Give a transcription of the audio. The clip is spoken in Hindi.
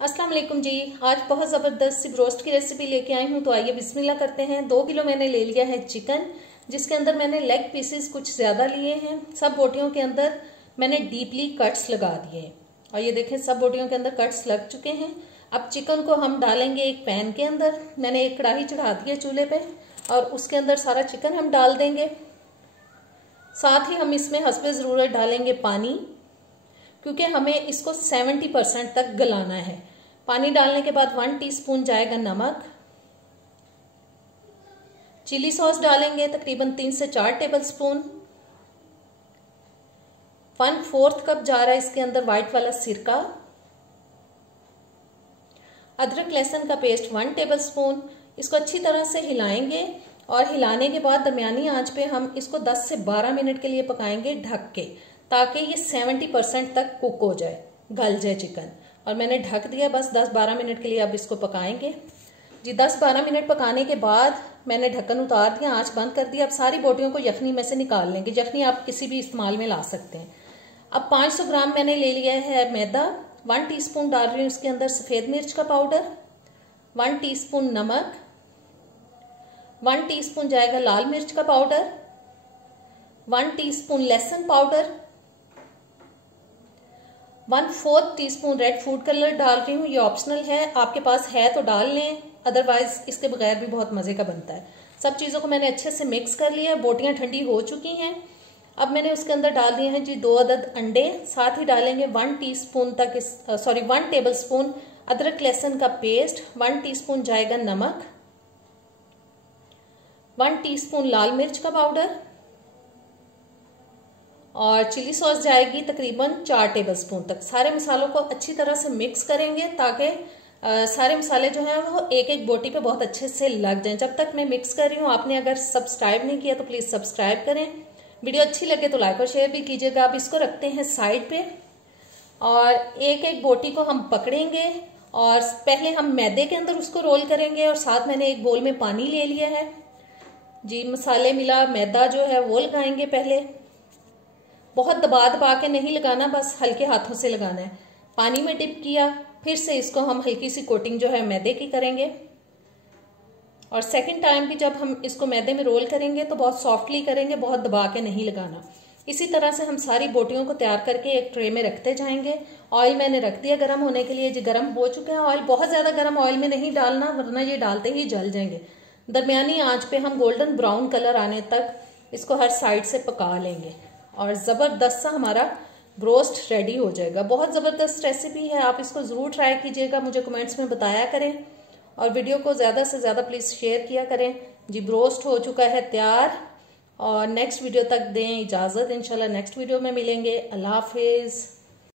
अस्सलाम वालेकुम जी। आज बहुत ज़बरदस्त सी ब्रोस्ट की रेसिपी लेके आई हूँ, तो आइए बिस्मिल्लाह करते हैं। 2 किलो मैंने ले लिया है चिकन, जिसके अंदर मैंने लेग पीसेस कुछ ज़्यादा लिए हैं। सब बोटियों के अंदर मैंने डीपली कट्स लगा दिए हैं और ये देखें सब बोटियों के अंदर कट्स लग चुके हैं। अब चिकन को हम डालेंगे एक पैन के अंदर। मैंने एक कढ़ाई चढ़ा दी है चूल्हे पे और उसके अंदर सारा चिकन हम डाल देंगे। साथ ही हम इसमें हस्बे ज़रूरत डालेंगे पानी, क्योंकि हमें इसको 70% तक गलाना है। पानी डालने के बाद 1 टीस्पून जाएगा नमक। चिली सॉस डालेंगे तकरीबन 3 से 4 टेबलस्पून। 1/4 कप जा रहा है इसके अंदर वाइट वाला सिरका। अदरक लहसुन का पेस्ट 1 टेबलस्पून। इसको अच्छी तरह से हिलाएंगे और हिलाने के बाद दरमियानी आंच पे हम इसको 10 से 12 मिनट के लिए पकाएंगे ढक के, ताकि ये 70% तक कुक हो जाए, गल जाए चिकन। और मैंने ढक दिया बस 10-12 मिनट के लिए। अब इसको पकाएंगे जी। 10-12 मिनट पकाने के बाद मैंने ढक्कन उतार दिया, आंच बंद कर दिया। अब सारी बोटियों को यखनी में से निकाल लेंगे। यखनी आप किसी भी इस्तेमाल में ला सकते हैं। अब 500 ग्राम मैंने ले लिया है मैदा। 1 टीस्पून डाल रही हूँ इसके अंदर सफ़ेद मिर्च का पाउडर, 1 टीस्पून नमक, 1 टीस्पून जाएगा लाल मिर्च का पाउडर, 1 टीस्पून लहसुन powder, 1/4 teaspoon red food colour डाल रही हूँ। ये ऑप्शनल है, आपके पास है तो डाल लें, अदरवाइज इसके बगैर भी बहुत मजे का बनता है। सब चीजों को मैंने अच्छे से मिक्स कर लिया। बोटियां ठंडी हो चुकी हैं। अब मैंने उसके अंदर डाल दिए हैं जी 2 अदद अंडे। साथ ही डालेंगे 1 टेबलस्पून अदरक लहसुन का पेस्ट, 1 टीस्पून जाएगा नमक, 1 टीस्पून लाल मिर्च का पाउडर और चिली सॉस जाएगी तकरीबन 4 टेबलस्पून तक। सारे मसालों को अच्छी तरह से मिक्स करेंगे ताकि सारे मसाले जो हैं वो एक एक बोटी पे बहुत अच्छे से लग जाएं। जब तक मैं मिक्स कर रही हूँ, आपने अगर सब्सक्राइब नहीं किया तो प्लीज सब्सक्राइब करें। वीडियो अच्छी लगे तो लाइक और शेयर भी कीजिएगा। अब इसको रखते हैं साइड पे और एक एक बोटी को हम पकड़ेंगे और पहले हम मैदे के अंदर उसको रोल करेंगे और साथ मैंने एक बोल में पानी ले लिया है जी। मसाले मिला मैदा जो है वो लगाएंगे पहले। बहुत दबा दबा के नहीं लगाना, बस हल्के हाथों से लगाना है। पानी में डिप किया, फिर से इसको हम हल्की सी कोटिंग जो है मैदे की करेंगे और सेकंड टाइम भी जब हम इसको मैदे में रोल करेंगे तो बहुत सॉफ्टली करेंगे, बहुत दबा के नहीं लगाना। इसी तरह से हम सारी बोटियों को तैयार करके एक ट्रे में रखते जाएंगे। ऑयल मैंने रख दिया गर्म होने के लिए जी। गर्म हो चुका है ऑयल। बहुत ज्यादा गर्म ऑयल में नहीं डालना, वरना ये डालते ही जल जाएंगे। दरमियानी आंच पे हम गोल्डन ब्राउन कलर आने तक इसको हर साइड से पका लेंगे और जबरदस्त सा हमारा ब्रोस्ट रेडी हो जाएगा। बहुत जबरदस्त रेसिपी है, आप इसको जरूर ट्राई कीजिएगा। मुझे कमेंट्स में बताया करें और वीडियो को ज्यादा से ज्यादा प्लीज शेयर किया करें जी। ब्रोस्ट हो चुका है तैयार और नेक्स्ट वीडियो तक दें इजाजत। इंशाल्लाह नेक्स्ट वीडियो में मिलेंगे। अल्लाह हाफिज।